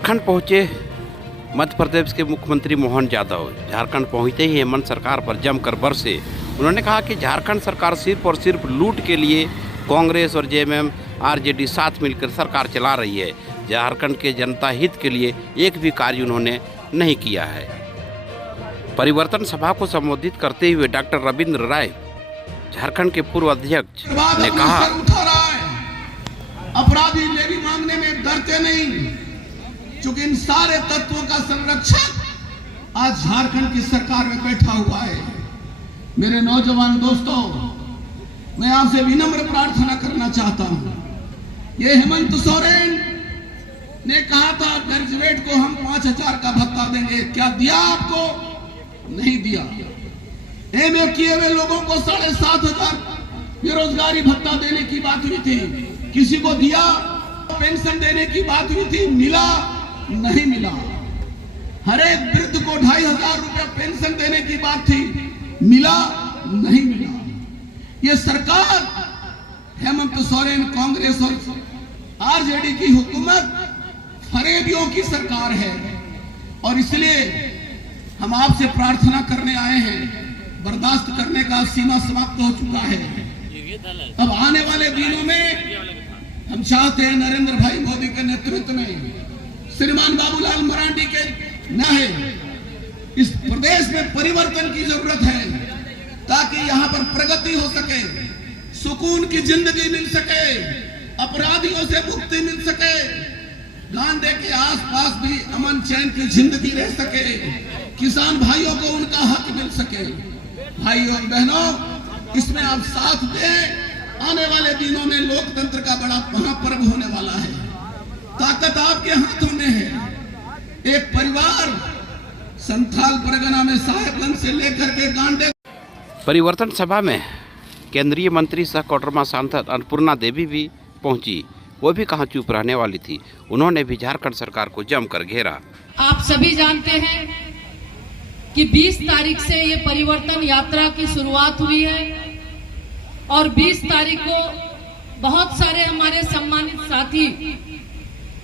झारखंड पहुंचे मध्य प्रदेश के मुख्यमंत्री मोहन यादव झारखंड पहुंचते ही हेमंत सरकार पर जमकर बरसे। उन्होंने कहा कि झारखंड सरकार सिर्फ और सिर्फ लूट के लिए कांग्रेस और जेएमएम आरजेडी साथ मिलकर सरकार चला रही है। झारखंड के जनता हित के लिए एक भी कार्य उन्होंने नहीं किया है। परिवर्तन सभा को संबोधित करते हुए डॉक्टर रविंद्र राय झारखंड के पूर्व अध्यक्ष ने कहा, अपराधी लेवी मांगने में डरते नहीं, क्योंकि इन सारे तत्वों का संरक्षक आज झारखंड की सरकार में बैठा हुआ है। मेरे नौजवान दोस्तों, मैं आपसे विनम्र प्रार्थना करना चाहता हूं। ये हेमंत सोरेन ने कहा था ग्रेजुएट को हम 5,000 का भत्ता देंगे, क्या दिया आपको? नहीं दिया। एमए किए हुए लोगों को 7,500 बेरोजगारी भत्ता देने की बात हुई थी, किसी को दिया? पेंशन देने की बात हुई थी, मिला? नहीं मिला। हर एक वृद्ध को 2,500 रुपया पेंशन देने की बात थी, मिला? नहीं मिला। ये सरकार हेमंत सोरेन, कांग्रेस और आरजेडी की हुकूमत फरेबियों की सरकार है, और इसलिए हम आपसे प्रार्थना करने आए हैं। बर्दाश्त करने का सीमा समाप्त हो चुका है। अब आने वाले दिनों में हम चाहते हैं नरेंद्र भाई मोदी के नेतृत्व में, श्रीमान बाबूलाल मरांडी के नाहे इस प्रदेश में परिवर्तन की जरूरत है, ताकि यहाँ पर प्रगति हो सके, सुकून की जिंदगी मिल सके, अपराधियों से मुक्ति मिल सके, गांधी के आसपास भी अमन चैन की जिंदगी रह सके, किसान भाइयों को उनका हक मिल सके। भाइयों और बहनों, इसमें आप साथ दें। आने वाले दिनों में लोकतंत्र का बड़ा महापर्व होने वाला है। ताकत आपके हाथों में है। एक परिवार संथाल परगना में साहेबगंज से लेकर के गांडे। परिवर्तन सभा में केंद्रीय मंत्री सह कोडरमा सांसद अन्नपूर्णा देवी भी पहुंची। वो भी कहां चुप रहने वाली थी। उन्होंने भी झारखंड सरकार को जमकर घेरा। आप सभी जानते हैं कि 20 तारीख से ये परिवर्तन यात्रा की शुरुआत हुई है, और 20 तारीख को बहुत सारे हमारे सम्मानित साथी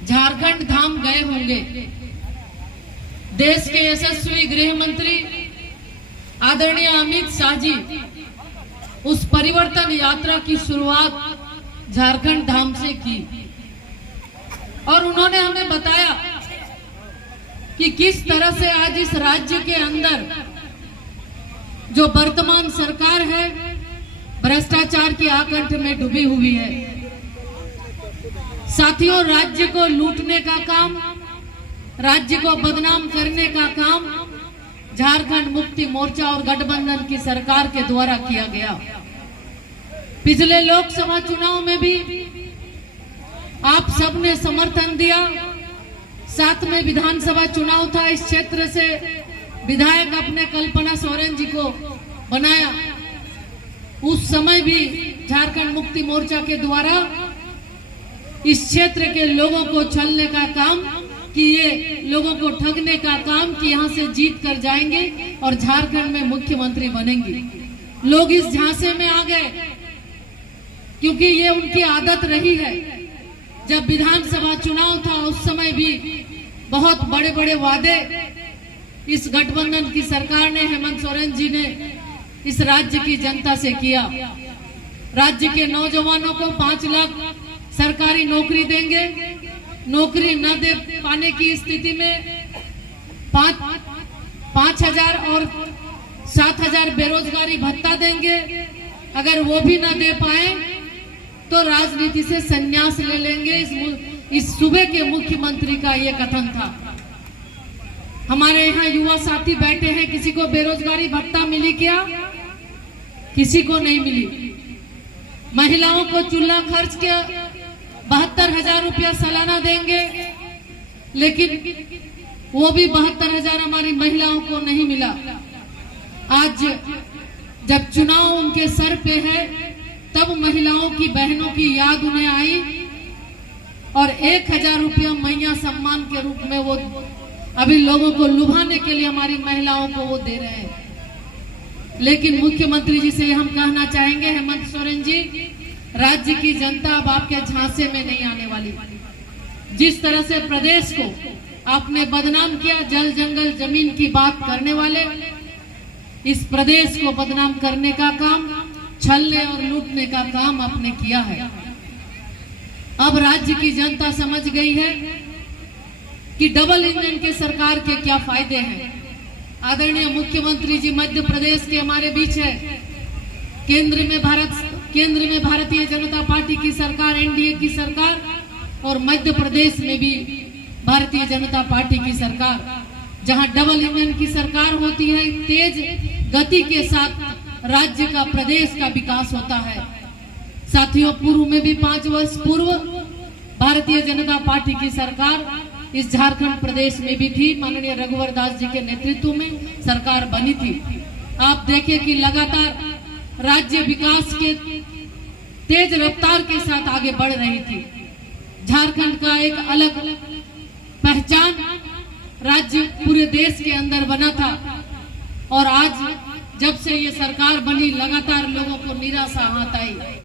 झारखंड धाम गए होंगे। देश के यशस्वी गृह मंत्री आदरणीय अमित शाह जी उस परिवर्तन यात्रा की शुरुआत झारखंड धाम से की, और उन्होंने हमें बताया कि किस तरह से आज इस राज्य के अंदर जो वर्तमान सरकार है भ्रष्टाचार की आकंठ में डूबी हुई है। साथियों, राज्य को लूटने का काम, राज्य को बदनाम करने का काम झारखंड मुक्ति मोर्चा और गठबंधन की सरकार के द्वारा किया गया। पिछले लोकसभा चुनाव में भी आप सबने समर्थन दिया। साथ में विधानसभा चुनाव था, इस क्षेत्र से विधायक अपने कल्पना सोरेन जी को बनाया। उस समय भी झारखंड मुक्ति मोर्चा के द्वारा इस क्षेत्र के लोगों को छलने का काम, कि ये लोगों को ठगने का काम, कि यहाँ से जीत कर जाएंगे और झारखंड में मुख्यमंत्री बनेंगे। लोग इस झांसे में आ गए, क्योंकि ये उनकी आदत रही है। जब विधानसभा चुनाव था उस समय भी बहुत बड़े बड़े वादे इस गठबंधन की सरकार ने, हेमंत सोरेन जी ने इस राज्य की जनता से किया। राज्य के नौजवानों को 5 लाख सरकारी नौकरी देंगे। नौकरी न दे पाने की स्थिति में 5,000 और 7,000 बेरोजगारी भत्ता देंगे। अगर वो भी न दे पाए तो राजनीति से संन्यास ले लेंगे। इस सूबे के मुख्यमंत्री का ये कथन था। हमारे यहाँ युवा साथी बैठे हैं, किसी को बेरोजगारी भत्ता मिली क्या? किसी को नहीं मिली। महिलाओं को चूल्हा खर्च के 72,000 रुपया सालाना देंगे, लेकिन वो भी 72,000 हमारी महिलाओं को नहीं मिला। आज जब चुनाव उनके सर पे है, तब महिलाओं की, बहनों की याद उन्हें आई, और 1,000 रुपया मैया सम्मान के रूप में वो अभी लोगों को लुभाने के लिए हमारी महिलाओं को वो दे रहे हैं। लेकिन मुख्यमंत्री जी से हम कहना चाहेंगे, हेमंत सोरेन जी, राज्य की जनता अब आपके झांसे में नहीं आने वाली। जिस तरह से प्रदेश को आपने बदनाम किया, जल जंगल जमीन की बात करने वाले, इस प्रदेश को बदनाम करने का काम, छलने और लूटने का काम आपने किया है। अब राज्य की जनता समझ गई है कि डबल इंजन की सरकार के क्या फायदे हैं। आदरणीय मुख्यमंत्री जी मध्य प्रदेश के हमारे बीच है। केंद्र में भारतीय जनता पार्टी की सरकार, एनडीए की सरकार, और मध्य प्रदेश में भी भारतीय जनता पार्टी की सरकार, जहां डबल इंजन की सरकार होती है, तेज गति के साथ राज्य का, प्रदेश का विकास होता है। साथियों, पूर्व में भी 5 वर्ष पूर्व भारतीय जनता पार्टी की सरकार इस झारखंड प्रदेश में भी थी। माननीय रघुवर दास जी के नेतृत्व में सरकार बनी थी। आप देखें कि लगातार राज्य विकास के तेज रफ्तार के साथ आगे बढ़ रही थी। झारखंड का एक अलग पहचान राज्य पूरे देश के अंदर बना था, और आज जब से ये सरकार बनी, लगातार लोगों को निराशा हाथ आई।